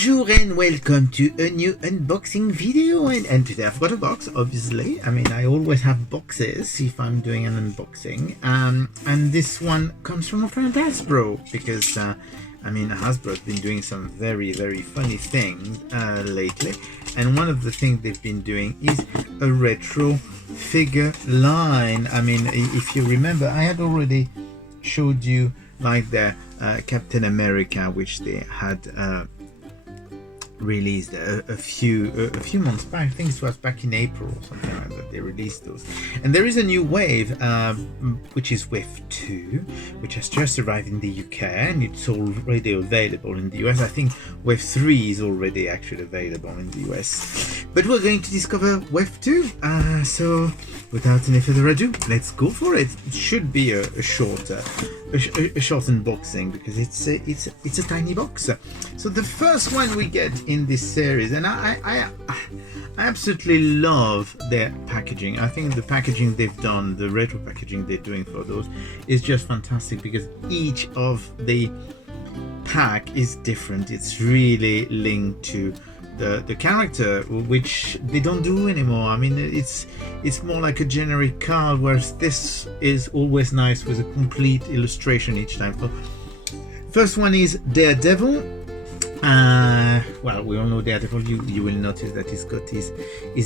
Bonjour and welcome to a new unboxing video, and today I've got a box, obviously. I mean, I always have boxes if I'm doing an unboxing, and this one comes from a friend Hasbro, because I mean, Hasbro's been doing some very funny things lately, and one of the things they've been doing is a retro figure line. I mean, if you remember, I had already showed you like the Captain America, which they had released a few months back. I think it was back in April or something like that. They released those, and there is a new wave, which is Wave 2, which has just arrived in the UK, and it's already available in the US. I think Wave 3 is already actually available in the US, but we're going to discover Wave 2. So without any further ado, let's go for it. It should be a short unboxing, because it's a tiny box. So the first one we get in this series, and I absolutely love their packaging. I think the packaging they've done, the retro packaging they're doing for those, is just fantastic, because each of the pack is different. It's really linked to the character, which they don't do anymore. I mean, it's more like a generic card, whereas this is always nice with a complete illustration each time. So first one is Daredevil. Well, we all know Daredevil. You will notice that he's got his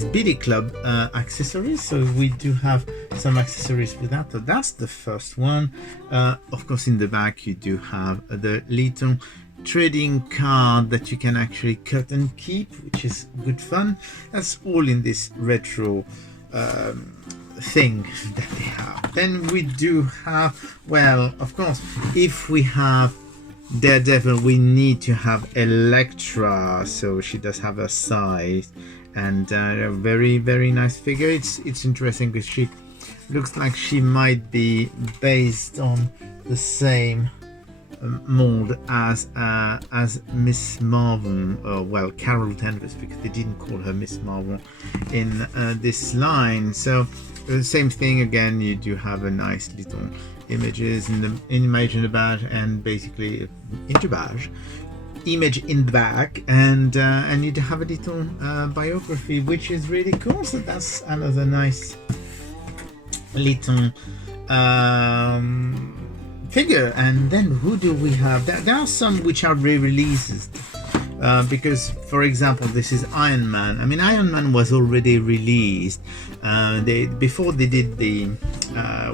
Billy Club accessories, so we do have some accessories for that. So that's the first one. Of course, in the back you do have the little trading card that you can actually cut and keep, which is good fun. That's all in this retro thing that they have. Then we do have, well, of course, if we have Daredevil, we need to have Electra, so she does have a size, and a very nice figure. It's interesting because she looks like she might be based on the same mold as Miss Marvel, well, Carol Danvers, because they didn't call her Miss Marvel in this line. So the same thing again. You do have a nice little images in the image in the back, and basically image in the back, and you do have a little biography, which is really cool. So that's another nice little figure. And then who do we have? There are some which are re-releases, because, for example, this is Iron Man. I mean, Iron Man was already released. Before they did the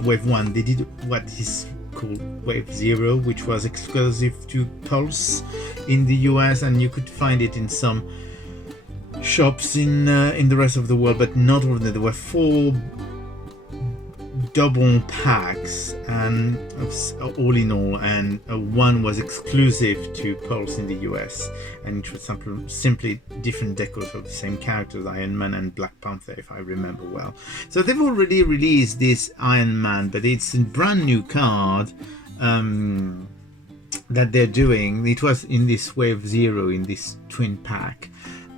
Wave 1, they did what is called Wave 0, which was exclusive to Pulse in the US, and you could find it in some shops in the rest of the world, but not all of them. There were 4 double packs, and all in all, and one was exclusive to Pulse in the US, and it was simply different decors of the same characters, Iron Man and Black Panther, if I remember well. So they've already released this Iron Man, but it's a brand new card that they're doing. It was in this Wave 0, in this twin pack.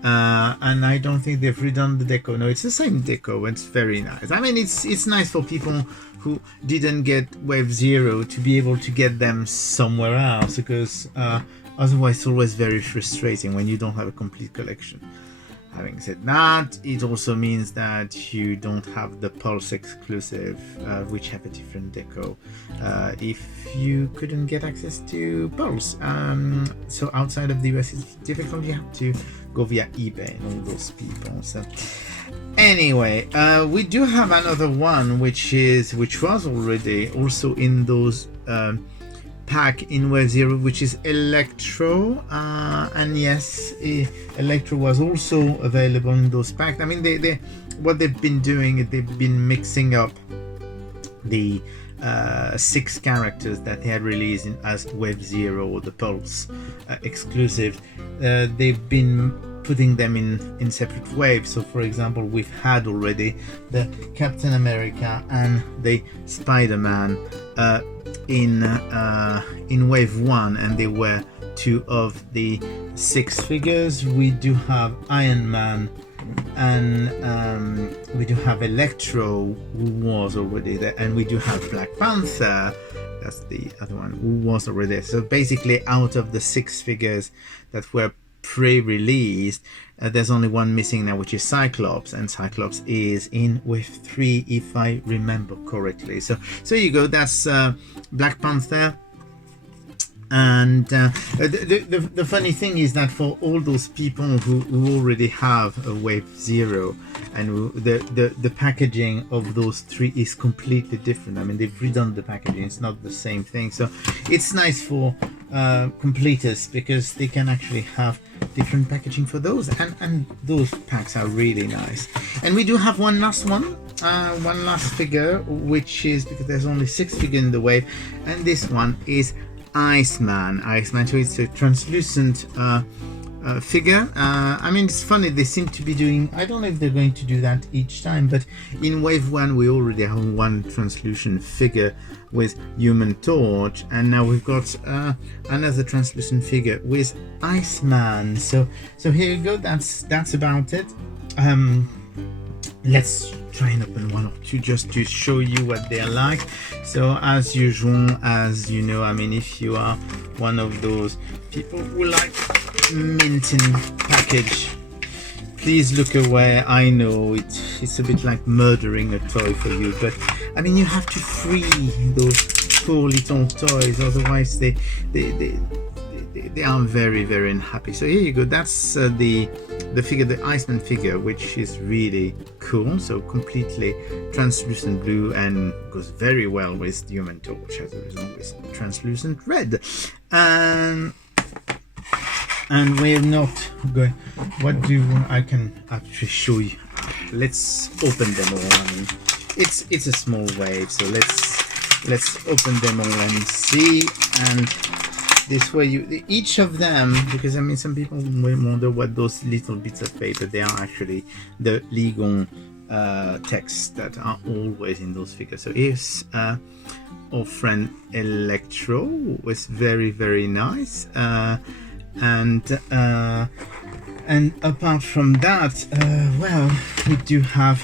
And I don't think they've redone the deco. No, it's the same deco. It's very nice. I mean, it's nice for people who didn't get Wave 0 to be able to get them somewhere else, because otherwise it's always very frustrating when you don't have a complete collection. Having said that, it also means that you don't have the Pulse exclusive, which have a different deco, if you couldn't get access to Pulse. So outside of the US, it's difficult. You have to go via eBay and all those people. So anyway, we do have another one, which was already also in those pack in Wave 0, which is Electro, and yes, Electro was also available in those packs. I mean, they what they've been doing, they've been mixing up the 6 characters that they had released as Wave 0 or the Pulse exclusive. They've been putting them in separate waves. So for example, we've had already the Captain America and the Spider-Man in Wave 1, and they were 2 of the 6 figures. We do have Iron Man, and we do have Electro, who was already there, and we do have Black Panther, that's the other one, who was already there. So basically, out of the 6 figures that were pre-released. There's only one missing now, which is Cyclops, and Cyclops is in wave 3 if I remember correctly. So you go, that's Black Panther. And the funny thing is that for all those people who already have a wave 0, and the packaging of those 3 is completely different. I mean, they've redone the packaging, it's not the same thing. So it's nice for completists, because they can actually have different packaging for those, and those packs are really nice. And we do have one last figure, which is, because there's only 6 figures in the wave, and this one is Iceman. So it's a translucent figure. I mean, it's funny, they seem to be doing, I don't know if they're going to do that each time, but in wave 1 we already have one translucent figure with Human Torch, and now we've got another translucent figure with Iceman. So here you go, that's about it. Let's try and open one or two just to show you what they're like. So as usual, as you know, I mean, if you are one of those people who like minting package, please look away. I know it's a bit like murdering a toy for you, but I mean, you have to free those poor little toys, otherwise they are very, very unhappy. So here you go, that's the figure, the Iceman figure, which is really cool. So completely translucent blue, and goes very well with the Human Torch, as a result with translucent red. And we're not going, I can actually show you. Let's open them all. I mean, it's a small wave, so let's open them all and see. And this way, each of them, because I mean, some people will wonder what those little bits of paper, they are actually the legal text that are always in those figures. So here's our friend Electro, was very, very nice. And apart from that, well, we do have,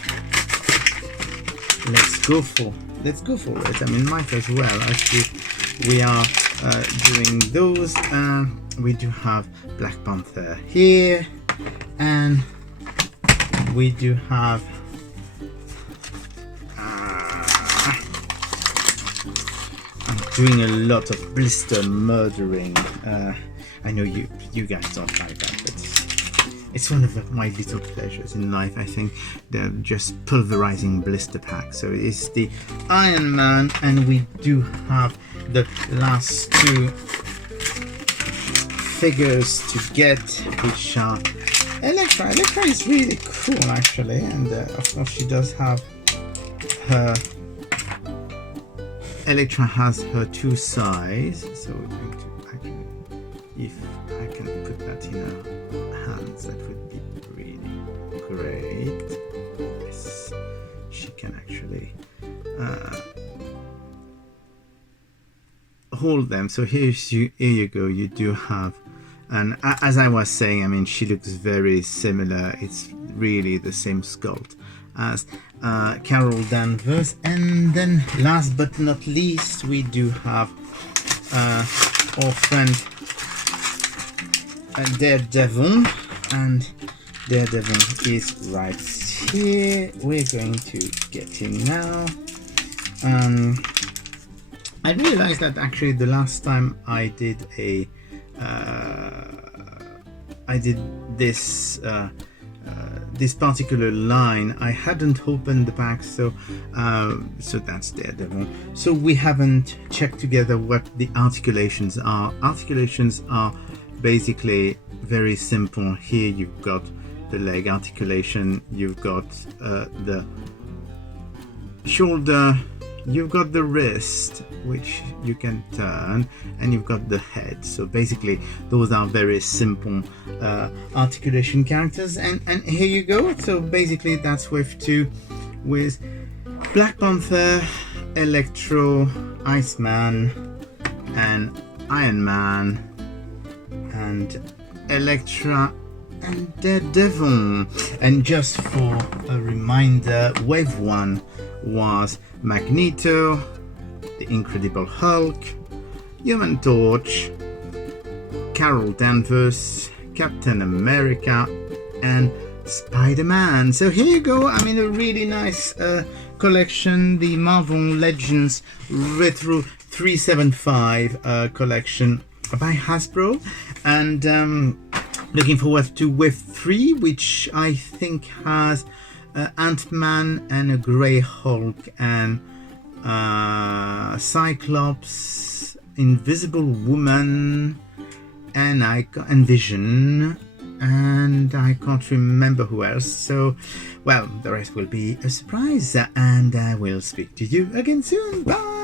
let's go for it. I mean, might as well, actually, we are doing those. We do have Black Panther here, and we do have I'm doing a lot of blister murdering. I know you guys don't like that, but it's one of my little pleasures in life. I think they're just pulverizing blister packs. So it's the Iron Man, and we do have the last 2 figures to get, which are Electra. Electra is really cool, actually, and of course she does have her. Electra has her 2 sides, so we're going to actually, if I can put that in her hands, that would be really great. Yes, she can actually hold them. So here you go, you do have, and as I was saying, I mean, she looks very similar. It's really the same sculpt as Carol Danvers. And then last but not least, we do have our friend Daredevil, and Daredevil is right here. We're going to get him now. I realized that actually the last time I did this particular line, I hadn't opened the pack, so that's Daredevil. So we haven't checked together what the articulations are. Articulations are basically very simple. Here you've got the leg articulation, you've got the shoulder, you've got the wrist, which you can turn, and you've got the head. So basically those are very simple articulation characters, and here you go. So basically that's wave 2 with Black Panther, Electro, Iceman, and Iron Man, and Electra, and Daredevil. And just for a reminder, wave 1 was Magneto, the Incredible Hulk, Human Torch, Carol Danvers, Captain America, and Spider-Man. So here you go. I mean, a really nice collection, the Marvel Legends Retro 375 collection by Hasbro, and looking forward to Wave 3, which I think has Ant-Man and a Grey Hulk and Cyclops, Invisible Woman, and Vision, and I can't remember who else. So, well, the rest will be a surprise, and I will speak to you again soon. Bye!